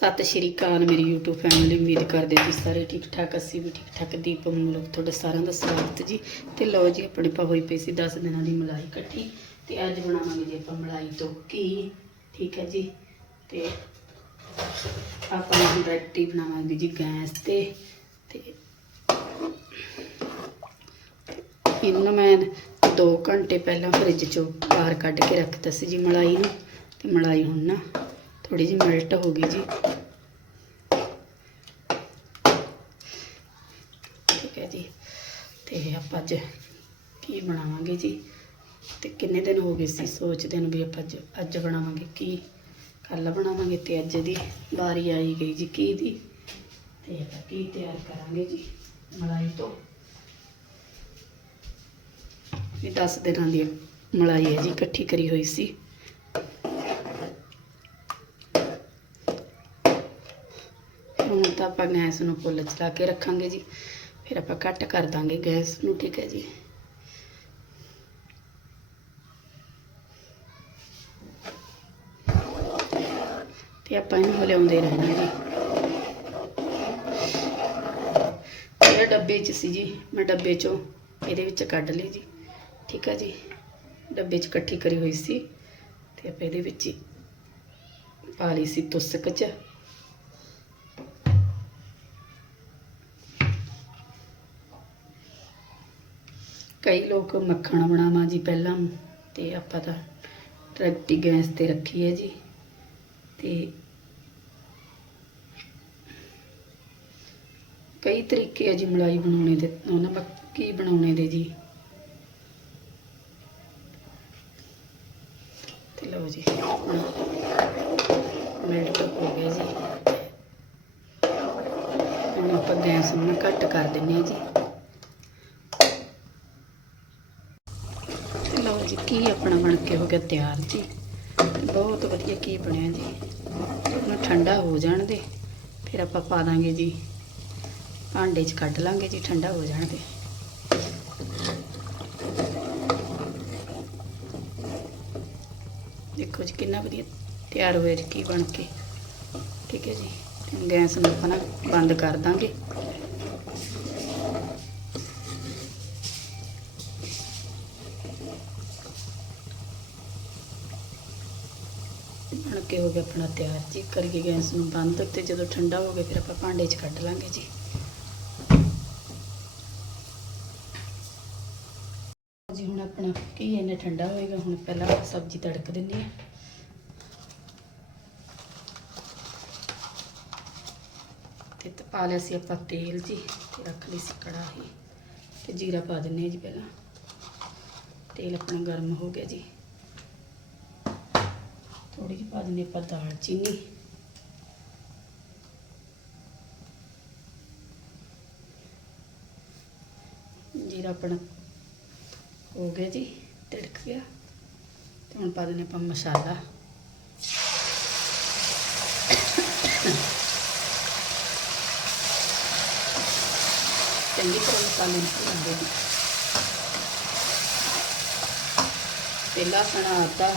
ਸਤਿ ਸ਼੍ਰੀ ਅਕਾਲ ਮੇਰੀ YouTube family ਉਮੀਦ ਕਰਦੇ ਜੀ ਸਾਰੇ ਠੀਕ ਠਾਕ ਅਸੀਂ ਵੀ ਠੀਕ ਠਾਕ ਦੀਪਮ ਲੋਕ ਤੁਹਾਡੇ ਸਾਰਿਆਂ ਦਾ ਸਵਾਗਤ ਜੀ। ਤੇ ਲਓ ਜੀ, ਆਪਣੇ ਪਾ ਹੋਈ ਪਈ ਸੀ 10 ਦਿਨਾਂ ਦੀ ਮਲਾਈ ਇਕੱਠੀ। ਤੇ ਅੱਜ ਬਣਾਵਾਂਗੇ ਜੀ ਆਪਾਂ ਮਲਾਈ ਤੋਂ ਕੀ ਠੀਕ ਹੈ ਜੀ? ਤੇ ਆਪਾਂ ਹੁਣ ਰੈਟੀ ਬਣਾਵਾਂਗੇ ਜੀ ਗੈਸ ਤੇ। ਤੇ ਇਹਨੂੰ ਮੈਂ 2 ਘੰਟੇ ਪਹਿਲਾਂ ਫ੍ਰਿਜ ਚੋਂ ਬਾਹਰ ਕੱਢ ਕੇ ਰੱਖਤਾ ਸੀ ਜੀ ਮਲਾਈ ਨੂੰ। ਤੇ ਮਲਾਈ ਹੁਣ ਨਾ ਥੋੜੀ ਜਿਹੀ ਮੈਲਟ ਹੋ ਗਈ ਜੀ। ਠੀਕ ਹੈ ਜੀ। ਤੇ ਆਪਾਂ ਅੱਜ ਕੀ ਬਣਾਵਾਂਗੇ ਜੀ? ਤੇ ਕਿੰਨੇ ਦਿਨ ਹੋ ਗਏ ਸੀ ਸੋਚਦੇ ਨੂੰ ਵੀ ਆਪਾਂ ਅੱਜ ਬਣਾਵਾਂਗੇ ਕੀ? ਕੱਲ ਬਣਾਵਾਂਗੇ ਤੇ ਅੱਜ ਦੀ ਵਾਰੀ ਆਈ ਗਈ ਜੀ ਕੀ ਦੀ? ਤੇ ਆਪਾਂ ਕੀ ਤਿਆਰ ਕਰਾਂਗੇ ਜੀ ਮਲਾਈ ਤੋਂ? ਇਹ 10 ਦਿਨਾਂ ਦੀ ਮਲਾਈ ਹੈ ਜੀ, ਇਕੱਠੀ ਕਰੀ ਹੋਈ ਸੀ। ਹੁਣ ਤਾਂ ਆਪਾਂ ਗੈਸ ਨੂੰ ਫੁੱਲ ਚਲਾ ਕੇ ਰੱਖਾਂਗੇ ਜੀ। ਫਿਰ ਆਪਾਂ ਕੱਟ ਕਰ ਦਾਂਗੇ ਗੈਸ ਨੂੰ, ਠੀਕ ਹੈ ਜੀ। ਤੇ ਆਪਾਂ ਇਹਨੂੰ ਹਲਾਉਂਦੇ ਰਹਿਣਾ ਜੀ। ਇਹ ਡੱਬੇ 'ਚ ਸੀ ਜੀ, ਮੈਂ ਡੱਬੇ 'ਚੋਂ ਇਹਦੇ ਵਿੱਚ ਕੱਢ ਲਈ ਜੀ। ਠੀਕ ਹੈ ਜੀ। ਡੱਬੇ 'ਚ ਇਕੱਠੀ ਕਰੀ ਹੋਈ ਸੀ। ਤੇ ਆਪਾਂ ਇਹਦੇ ਵਿੱਚ ਪਾ ਲਈ ਸੀ ਤੁਸਕ 'ਚ। ਕਈ ਲੋਕ ਮੱਖਣ ਬਣਾਵਾਂ ਜੀ ਪਹਿਲਾਂ ਤੇ ਆਪਾਂ ਤਾਂ ਡਾਇਰੈਕਟ ਗੈਸ ਤੇ ਰੱਖੀ ਹੈ ਜੀ ਤੇ ਕਈ ਤਰੀਕੇ ਆ ਜੀ ਮਲਾਈ ਬਣਾਉਣੇ ਦੇ ਉਹਨਾਂ ਮੱਕੀ ਬਣਾਉਣੇ ਦੇ ਜੀ। ਤੇ ਲਓ ਜੀ ਮਿੰਟ ਹੋ ਗਿਆ ਜੀ। ਹੁਣ ਆਪਾਂ ਗੈਸ ਨੂੰ ਘੱਟ ਕਰ ਦਿੰਨੇ ਆ ਜੀ ਤੇ ਲਓ ਜੀ, ਕੀ ਆਪਣਾ ਬਣ ਕੇ ਹੋ ਗਿਆ ਤਿਆਰ ਜੀ? ਬਹੁਤ ਵਧੀਆ, ਕੀ ਬਣਿਆ ਜੀ? ਉਹਨੂੰ ਠੰਡਾ ਹੋ ਜਾਣ ਦੇ, ਫਿਰ ਆਪਾਂ ਪਾ ਦਾਂਗੇ ਜੀ। ਭਾਂਡੇ 'ਚ ਕੱਢ ਲਾਂਗੇ ਜੀ, ਠੰਡਾ ਹੋ ਜਾਣ ਦੇ। ਦੇਖੋ ਜੀ, ਕਿੰਨਾ ਵਧੀਆ ਤਿਆਰ ਹੋਇਆ ਜੀ, ਕੀ ਬਣ ਕੇ। ਠੀਕ ਹੈ ਜੀ, ਗੈਸ ਨੂੰ ਆਪਾਂ ਨਾ ਬੰਦ ਕਰ ਦਾਂਗੇ। ਬਣ ਕੇ ਹੋ ਗਿਆ ਆਪਣਾ ਤਿਆਰ ਜੀ ਕਰਕੇ ਗੈਸ ਨੂੰ ਬੰਦ ਤੇ ਜਦੋਂ ਠੰਡਾ ਹੋ ਗਿਆ ਫਿਰ ਆਪਾਂ ਭਾਂਡੇ 'ਚ ਕੱਢ ਲਾਂਗੇ ਜੀ। ਜੀ, ਹੁਣ ਆਪਣਾ ਕੀ ਇਹਨੇ ਠੰਡਾ ਹੋਏਗਾ, ਹੁਣ ਪਹਿਲਾਂ ਆਪਾਂ ਸਬਜ਼ੀ ਤੜਕ ਦਿੰਨੀ ਆ ਤੇ ਪਾ ਲਿਆ ਸੀ ਆਪਾਂ ਤੇਲ ਜੀ, ਤੇ ਰੱਖ ਲਈ ਸੀ ਕੜਾਹੀ, ਤੇ ਜੀਰਾ ਪਾ ਦਿੰਨੇ ਆ ਜੀ ਪਹਿਲਾਂ। ਤੇਲ ਆਪਣਾ ਗਰਮ ਹੋ ਗਿਆ ਜੀ। ਥੋੜੀ ਜਿਹੀ ਪਾ ਦਿੰਦੇ ਆਪਾਂ ਦਾਲ, ਚੀਨੀ। ਜੀਰਾ ਆਪਣਾ ਹੋ ਗਿਆ ਜੀ, ਤੜਕ ਗਿਆ। ਤੇ ਹੁਣ ਪਾ ਦਿੰਦੇ ਆਪਾਂ ਮਸਾਲਾ। ਚੰਗੀ ਤਰ੍ਹਾਂ ਮਸਾਲੇ ਨੂੰ ਭੁੰਨਦੇ ਜੀ ਤੇ ਲਸਣ ਆਦਾ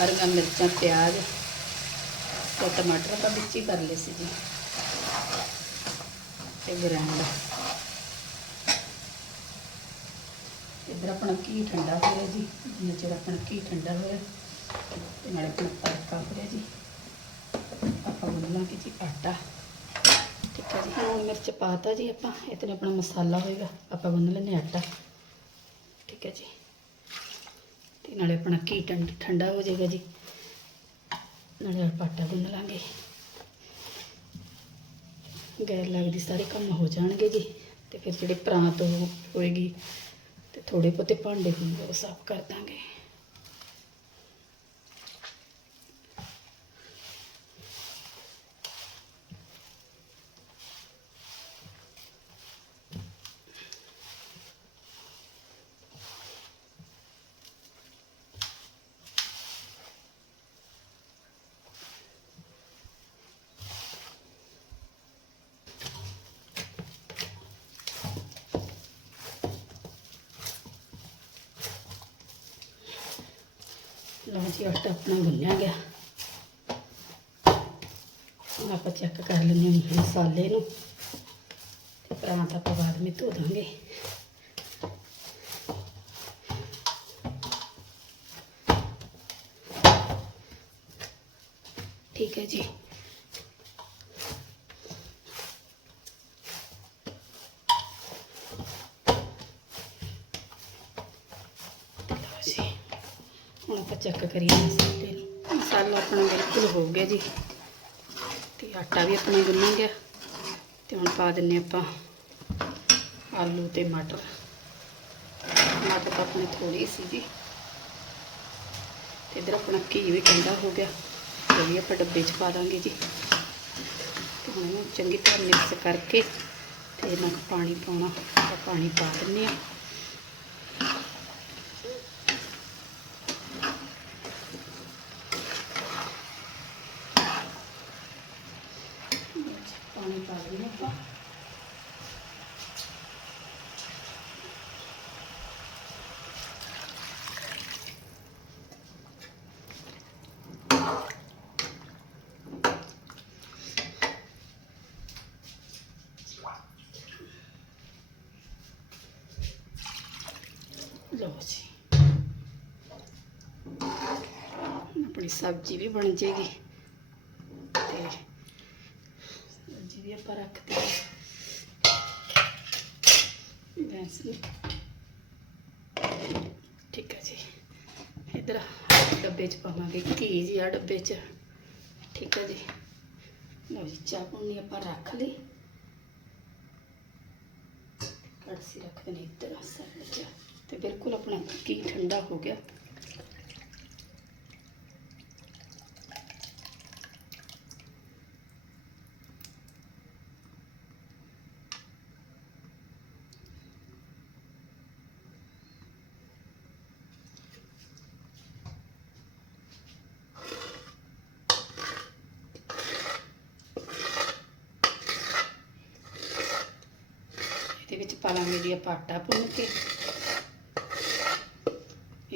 ਹਰੀਆਂ ਮਿਰਚਾਂ, ਪਿਆਜ਼ ਤੇ ਟਮਾਟਰ ਤਾਂ ਵਿੱਚ ਹੀ ਕਰ ਲਏ ਸੀ ਜੀ ਤੇ ਗਰਾਂਡਾ। ਇੱਧਰ ਆਪਣਾ ਕੀ ਠੰਡਾ ਹੋ ਰਿਹਾ ਜੀ। ਜਿੰਨਾ ਚਿਰ ਆਪਣਾ ਕੀ ਠੰਡਾ ਹੋਇਆ ਤੇ ਨਾਲੇ ਆਪਣਾ ਤੜਕਾ ਹੋ ਰਿਹਾ ਜੀ। ਆਪਾਂ ਗੁੰਨਾਂਗੇ ਜੀ ਆਟਾ। ਠੀਕ ਹੈ ਜੀ। ਹੁਣ ਮਿਰਚ ਪਾਤਾ ਜੀ ਆਪਾਂ। ਇਤਨੇ ਆਪਣਾ ਮਸਾਲਾ ਹੋਏਗਾ। ਆਪਾਂ ਗੁੰਨ ਲੈਂਦੇ ਹਾਂ ਆਟਾ। ਠੀਕ ਹੈ ਜੀ। ਤੇ ਨਾਲੇ ਆਪਣਾ ਘੀ ਠੰਡ- ਠੰਡਾ ਹੋ ਜਾਏਗਾ ਜੀ। ਨਾਲੇ ਆਪਾਂ ਆਟਾ ਗੁੰਨ ਲਾਂਗੇ। ਗੈਰ ਲੱਗਦੀ ਸਾਰੇ ਕੰਮ ਹੋ ਜਾਣਗੇ ਜੀ। ਤੇ ਫਿਰ ਜਿਹੜੇ ਪ੍ਰਾਂਤ ਹੋ- ਹੋਏਗੀ, ਤੇ ਥੋੜੇ ਬਹੁਤੇ ਭਾਂਡੇ ਹੁੰਦੇ ਉਹ ਸਾਫ਼ ਕਰ ਦਾਂਗੇ। ਲਓ ਜੀ ਆਟਾ ਆਪਣਾ ਗੁੰਨਿਆ ਗਿਆ। ਹੁਣ ਆਪਾਂ ਚੈੱਕ ਕਰ ਲੈਂਦੇ ਹਾਂ ਮਸਾਲੇ ਨੂੰ। ਤੇ ਪਰਾਂਠਾ ਆਪਾਂ ਬਾਅਦ ਵਿੱਚ ਧੋ ਦਾਂਗੇ। ਠੀਕ ਹੈ ਜੀ ਲਓ ਜੀ ਹੁਣ ਆਪਾਂ ਚੈੱਕ ਕਰੀਏ ਮਸਾਲੇ ਨੂੰ। ਮਸਾਲਾ ਆਪਣਾ ਬਿਲਕੁਲ ਹੋ ਗਿਆ ਜੀ। ਤੇ ਆਟਾ ਵੀ ਆਪਣਾ ਗੁੰਨ ਗਿਆ ਤੇ ਹੁਣ ਪਾ ਦਿੰਨੇ ਆਪਾਂ ਆਲੂ ਤੇ ਮਟਰ। ਮਟਰ ਤਾਂ ਥੋੜੀ ਸੀ ਜੀ। ਤੇ ਇਧਰ ਆਪਣਾ ਘੀ ਵੀ ਠੰਡਾ ਹੋ ਗਿਆ। ਇਹ ਵੀ ਆਪਾਂ ਡੱਬੇ 'ਚ ਪਾ ਦਾਂਗੇ ਜੀ। ਤੇ ਹੁਣ ਇਹਨੂੰ ਚੰਗੀ ਤਰ੍ਹਾਂ ਮਿਕਸ ਕਰਕੇ ਤੇ ਇਹਨਾਂ ਕੁ ਪਾਣੀ ਪਾਉਣਾ। ਆਪਾਂ ਪਾਣੀ ਪਾ ਦਿੰਨੇ ਆ ਪਾਣੀ ਪਾ ਦਿੰਨੇ ਆਪਾਂ ਲਓ ਜੀ ਆਪਣੀ ਸਬਜ਼ੀ ਵੀ ਬਣ ਜੇਗੀ। ਤੇ ਸਬਜ਼ੀ ਵੀ ਆਪਾਂ ਰੱਖਦੇ ਹਾਂ ਗੈਸ ਨੂੰ। ਠੀਕ ਹੈ ਜੀ। ਇਧਰ ਡੱਬੇ 'ਚ ਪਾਵਾਂਗੇ, ਘੀ ਜੀ ਆ ਡੱਬੇ 'ਚ। ਠੀਕ ਹੈ ਜੀ। ਲਓ ਜੀ, ਚਾਹ ਪਾਉਣੀ ਆਪਾਂ ਰੱਖ ਲਈ। ਕੜਸੀ ਰੱਖ ਦੇਣੀ ਇੱਧਰ ਸਾਈਡ 'ਚ ਤੇ ਬਿਲਕੁਲ ਆਪਣਾ ਕੀ ਠੰਡਾ ਹੋ ਗਿਆ। ਇਹਦੇ ਵਿੱਚ ਪਾ ਲਾਂਗੇ ਜੀ ਆਪਾਂ ਆਟਾ ਭੁੰਨ ਕੇ।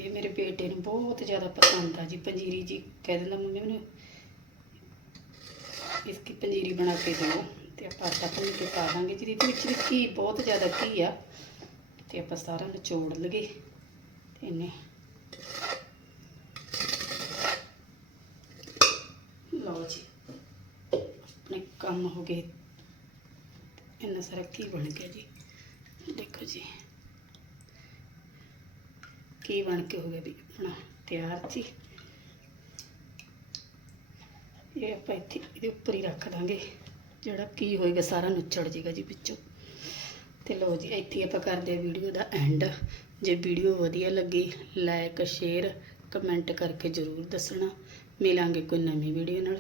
ਇਹ ਮੇਰੇ ਬੇਟੇ ਨੂੰ ਬਹੁਤ ਜ਼ਿਆਦਾ ਪਸੰਦ ਆ ਜੀ, ਪੰਜੀਰੀ ਜੀ ਕਹਿ ਦਿੰਦਾ ਮੰਮੀ ਮੈਨੂੰ ਇਸ ਕੀ ਪੰਜੀਰੀ ਬਣਾ ਕੇ ਦਿਓ ਤੇ ਆਪਾਂ ਆਟਾ ਭੁੰਨ ਕੇ ਪਾ ਦਾਂਗੇ ਜੀ, ਇਹਦੇ ਵਿੱਚ ਵੀ ਘੀ ਬਹੁਤ ਜ਼ਿਆਦਾ ਘੀ ਆ ਤੇ ਆਪਾਂ ਸਾਰਾ ਨਿਚੋੜ ਲਗੇ ਤੇ ਇਹਨੇ ਲਓ ਜੀ, ਆਪਣੇ ਕੰਮ ਹੋ ਗਏ, ਇੰਨਾ ਸਾਰਾ ਘੀ ਬਣ ਗਿਆ ਜੀ, ਦੇਖੋ ਜੀ। ਕੀ ਬਣ ਕੇ ਹੋ ਗਿਆ ਵੀ ਆਪਣਾ ਤਿਆਰ ਜੀ ਇਹ ਆਪਾਂ ਇੱਥੇ ਇਹਦੇ ਉੱਪਰ ਹੀ ਰੱਖ ਦਾਂਗੇ। ਜਿਹੜਾ ਕੀ ਹੋਏਗਾ ਸਾਰਾ ਨੁੱਚੜ ਜਾਏਗਾ ਜੀ ਵਿੱਚੋਂ। ਤੇ ਲਓ ਜੀ, ਇੱਥੇ ਆਪਾਂ ਕਰਦੇ ਆ ਵੀਡੀਓ ਦਾ ਐਂਡ ਜੇ ਵੀਡੀਓ ਵਧੀਆ ਲੱਗੀ ਲਾਈਕ ਸ਼ੇਅਰ ਕਮੈਂਟ ਕਰਕੇ ਜ਼ਰੂਰ ਦੱਸਣਾ। ਮਿਲਾਂਗੇ ਕੋਈ ਨਵੀਂ ਵੀਡੀਓ ਨਾਲ।